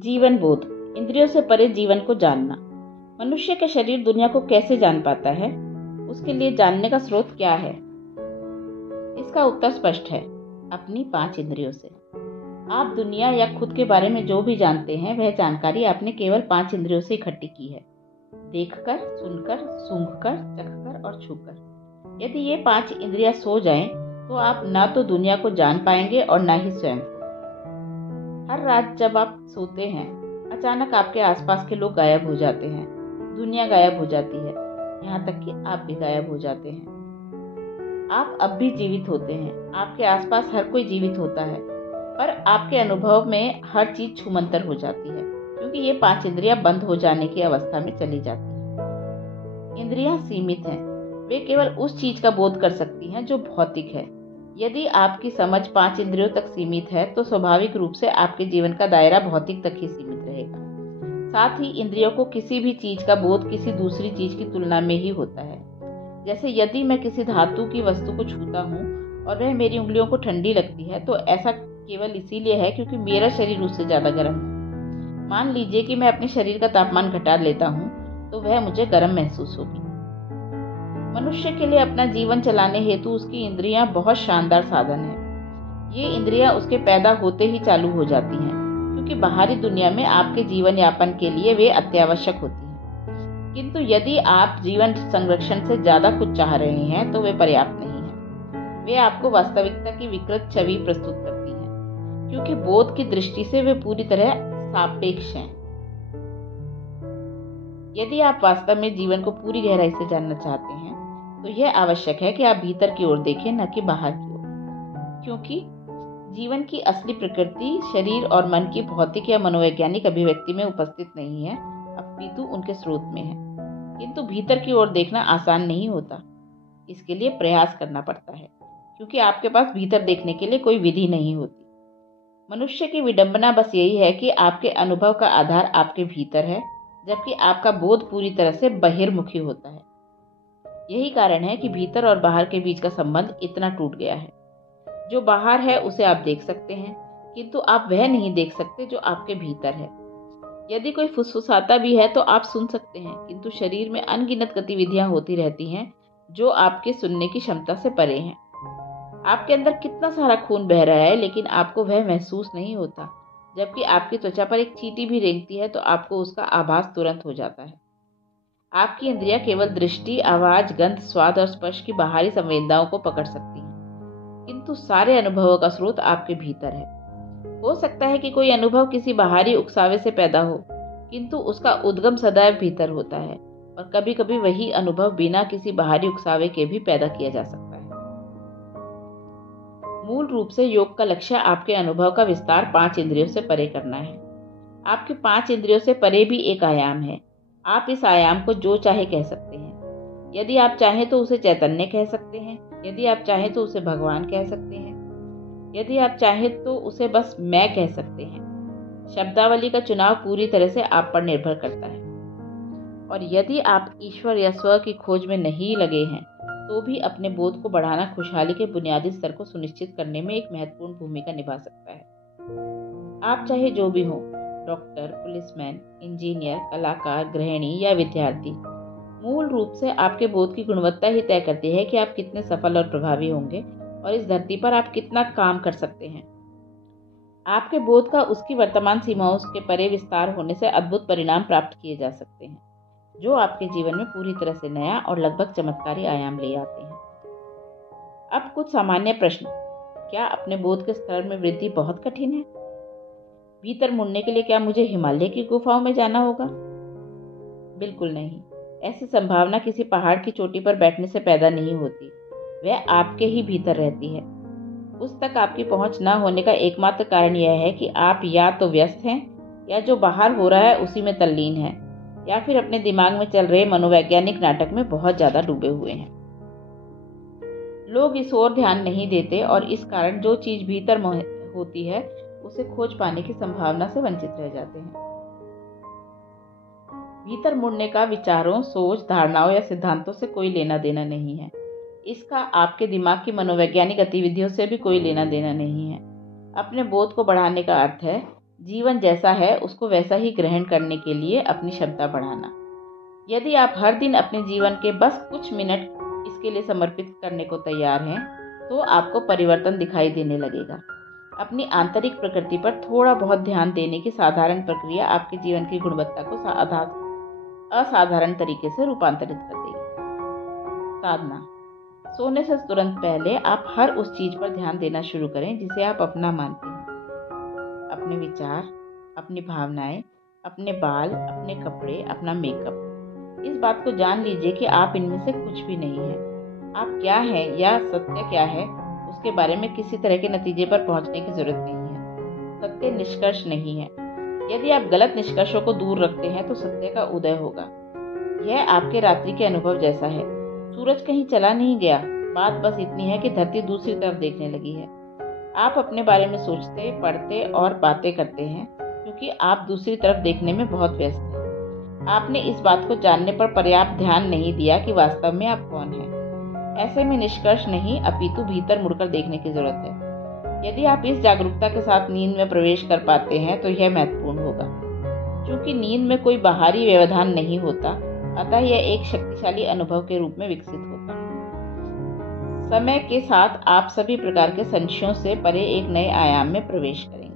जीवन बोध, इंद्रियों से परे जीवन को जानना। मनुष्य का शरीर दुनिया को कैसे जान पाता है? उसके लिए जानने का स्रोत क्या है? इसका उत्तर स्पष्ट है, अपनी 5 इंद्रियों से। आप दुनिया या खुद के बारे में जो भी जानते हैं, वह जानकारी आपने केवल 5 इंद्रियों से इकट्ठी की है। देखकर, सुनकर, सूंघकर, चखकर और छूकर। यदि ये 5 इंद्रियां सो जाएं, तो आप ना तो दुनिया को जान पाएंगे और ना ही स्वयं को। हर रात जब आप सोते हैं, अचानक आपके आसपास के लोग गायब हो जाते हैं, दुनिया गायब हो जाती है, यहाँ तक कि आप भी गायब हो जाते हैं। आप अब भी जीवित होते हैं, आपके आसपास हर कोई जीवित होता है, पर आपके अनुभव में हर चीज छूमंतर हो जाती है, क्योंकि ये 5 इंद्रियां बंद हो जाने की अवस्था में चली जाती हैं। इंद्रियां सीमित हैं, वे केवल उस चीज का बोध कर सकती हैं जो भौतिक है। यदि आपकी समझ 5 इंद्रियों तक सीमित है, तो स्वाभाविक रूप से आपके जीवन का दायरा भौतिक तक ही सीमित रहेगा। साथ ही इंद्रियों को किसी भी चीज का बोध किसी दूसरी चीज की तुलना में ही होता है। जैसे यदि मैं किसी धातु की वस्तु को छूता हूँ और वह मेरी उंगलियों को ठंडी लगती है, तो ऐसा केवल इसीलिए है क्योंकि मेरा शरीर उससे ज्यादा गर्म है। मान लीजिए कि मैं अपने शरीर का तापमान घटा लेता हूँ, तो वह मुझे गर्म महसूस होगी। मनुष्य के लिए अपना जीवन चलाने हेतु उसकी इंद्रियां बहुत शानदार साधन है। ये इंद्रियां उसके पैदा होते ही चालू हो जाती हैं, क्योंकि बाहरी दुनिया में आपके जीवन यापन के लिए वे अत्यावश्यक होती हैं। किंतु यदि आप जीवन संरक्षण से ज्यादा कुछ चाह रहे हैं, तो वे पर्याप्त नहीं है। वे आपको वास्तविकता की विकृत छवि प्रस्तुत करती हैं, क्योंकि बोध की दृष्टि से वे पूरी तरह सापेक्ष हैं। यदि आप वास्तव में जीवन को पूरी गहराई से जानना चाहते हैं, तो यह आवश्यक है कि आप भीतर की ओर देखें, न कि बाहर की ओर, क्योंकि जीवन की असली प्रकृति शरीर और मन की भौतिक या मनोवैज्ञानिक अभिव्यक्ति में उपस्थित नहीं है, अपितु उनके स्रोत में है। किंतु भीतर की ओर देखना आसान नहीं होता। इसके लिए प्रयास करना पड़ता है, क्योंकि आपके पास भीतर देखने के लिए कोई विधि नहीं होती। मनुष्य की विडंबना बस यही है कि आपके अनुभव का आधार आपके भीतर है, जबकि आपका बोध पूरी तरह से बहिर्मुखी होता है। यही कारण है कि भीतर और बाहर के बीच का संबंध इतना टूट गया है। जो बाहर है उसे आप देख सकते हैं, किंतु आप वह नहीं देख सकते जो आपके भीतर है। यदि कोई फुसफुसाता भी है तो आप सुन सकते हैं, किंतु शरीर में अनगिनत गतिविधियां होती रहती हैं जो आपके सुनने की क्षमता से परे हैं। आपके अंदर कितना सारा खून बह रहा है, लेकिन आपको वह महसूस नहीं होता। जबकि आपकी त्वचा पर एक चींटी भी रेंगती है तो आपको उसका आभास तुरंत हो जाता है। आपकी इंद्रियां केवल दृष्टि, आवाज, गंध, स्वाद और स्पर्श की बाहरी संवेदनाओं को पकड़ सकती हैं, किंतु सारे अनुभवों का स्रोत आपके भीतर है। हो सकता है कि कोई अनुभव किसी बाहरी उकसावे से पैदा हो, किंतु उसका उद्गम सदैव भीतर होता है, और कभी कभी वही अनुभव बिना किसी बाहरी उकसावे के भी पैदा किया जा सकता है। मूल रूप से योग का लक्ष्य आपके अनुभव का विस्तार 5 इंद्रियों से परे करना है। आपके 5 इंद्रियों से परे भी एक आयाम है। आप इस आयाम को जो चाहे कह सकते हैं। यदि आप चाहें तो उसे चैतन्य कह सकते हैं, यदि आप चाहें तो उसे भगवान कह सकते हैं, यदि आप चाहें तो उसे बस मैं कह सकते हैं। शब्दावली का चुनाव पूरी तरह से आप पर निर्भर करता है। और यदि आप ईश्वर या स्व की खोज में नहीं लगे हैं, तो भी अपने बोध को बढ़ाना खुशहाली के बुनियादी स्तर को सुनिश्चित करने में एक महत्वपूर्ण भूमिका निभा सकता है। आप चाहे जो भी हो, डॉक्टर, पुलिसमैन, इंजीनियर, कलाकार, गृहिणी या विद्यार्थी, मूल रूप से आपके बोध की गुणवत्ता ही तय करती है कि आप कितने सफल और प्रभावी होंगे और इस धरती पर आप कितना काम कर सकते हैं। आपके बोध का उसकी वर्तमान सीमाओं के परे विस्तार होने से अद्भुत परिणाम प्राप्त किए जा सकते हैं, जो आपके जीवन में पूरी तरह से नया और लगभग चमत्कारी आयाम ले आते हैं। अब कुछ सामान्य प्रश्न। क्या अपने बोध के स्तर में वृद्धि बहुत कठिन है? भीतर मुड़ने के लिए क्या मुझे हिमालय की गुफाओं में जाना होगा? बिल्कुल नहीं। ऐसी संभावना किसी पहाड़ की चोटी पर बैठने से पैदा नहीं होती। वह आपके ही भीतर रहती है। उस तक आपकी पहुंच न होने का एकमात्र कारण यह है कि आप या तो व्यस्त हैं, या जो बाहर हो रहा है उसी में तल्लीन हैं, या फिर अपने दिमाग में चल रहे मनोवैज्ञानिक नाटक में बहुत ज्यादा डूबे हुए हैं। लोग इस ओर ध्यान नहीं देते और इस कारण जो चीज भीतर होती है उसे खोज पाने की संभावना से वंचित रह जाते हैं। भीतर मुड़ने का विचारों, सोच, धारणाओं या सिद्धांतों से कोई लेना देना नहीं है। इसका आपके दिमाग की मनोवैज्ञानिक गतिविधियों से भी कोई लेना देना नहीं है। अपने बोध को बढ़ाने का अर्थ है जीवन जैसा है उसको वैसा ही ग्रहण करने के लिए अपनी क्षमता बढ़ाना। यदि आप हर दिन अपने जीवन के बस कुछ मिनट इसके लिए समर्पित करने को तैयार हैं, तो आपको परिवर्तन दिखाई देने लगेगा। अपनी आंतरिक प्रकृति पर थोड़ा बहुत ध्यान देने की साधारण प्रक्रिया आपके जीवन की गुणवत्ता को असाधारण तरीके से रूपांतरित कर देगी। साधना। सोने से तुरंत पहले आप हर उस चीज पर ध्यान देना शुरू करें जिसे आप अपना मानते हैं। अपने विचार, अपनी भावनाएं, अपने बाल, अपने कपड़े, अपना मेकअप। इस बात को जान लीजिए कि आप इनमें से कुछ भी नहीं है। आप क्या हैं या सत्य क्या है, उसके बारे में किसी तरह के नतीजे पर पहुंचने की जरूरत नहीं है। सत्य निष्कर्ष नहीं है। यदि आप गलत निष्कर्षों को दूर रखते हैं तो सत्य का उदय होगा। यह आपके रात्रि के अनुभव जैसा है। सूरज कहीं चला नहीं गया। बात बस इतनी है कि धरती दूसरी तरफ देखने लगी है। आप अपने बारे में सोचते, पढ़ते और बातें करते हैं क्योंकि आप दूसरी तरफ देखने में बहुत व्यस्त हैं। आपने इस बात को जानने पर पर्याप्त ध्यान नहीं दिया कि वास्तव में आप कौन हैं। ऐसे में निष्कर्ष नहीं, अपितु भीतर मुड़कर देखने की जरूरत है। यदि आप इस जागरूकता के साथ नींद में प्रवेश कर पाते हैं तो यह महत्वपूर्ण होगा। क्योंकि नींद में कोई बाहरी व्यवधान नहीं होता, अतः यह एक शक्तिशाली अनुभव के रूप में विकसित होता। समय के साथ आप सभी प्रकार के संशयों से परे एक नए आयाम में प्रवेश करेंगे।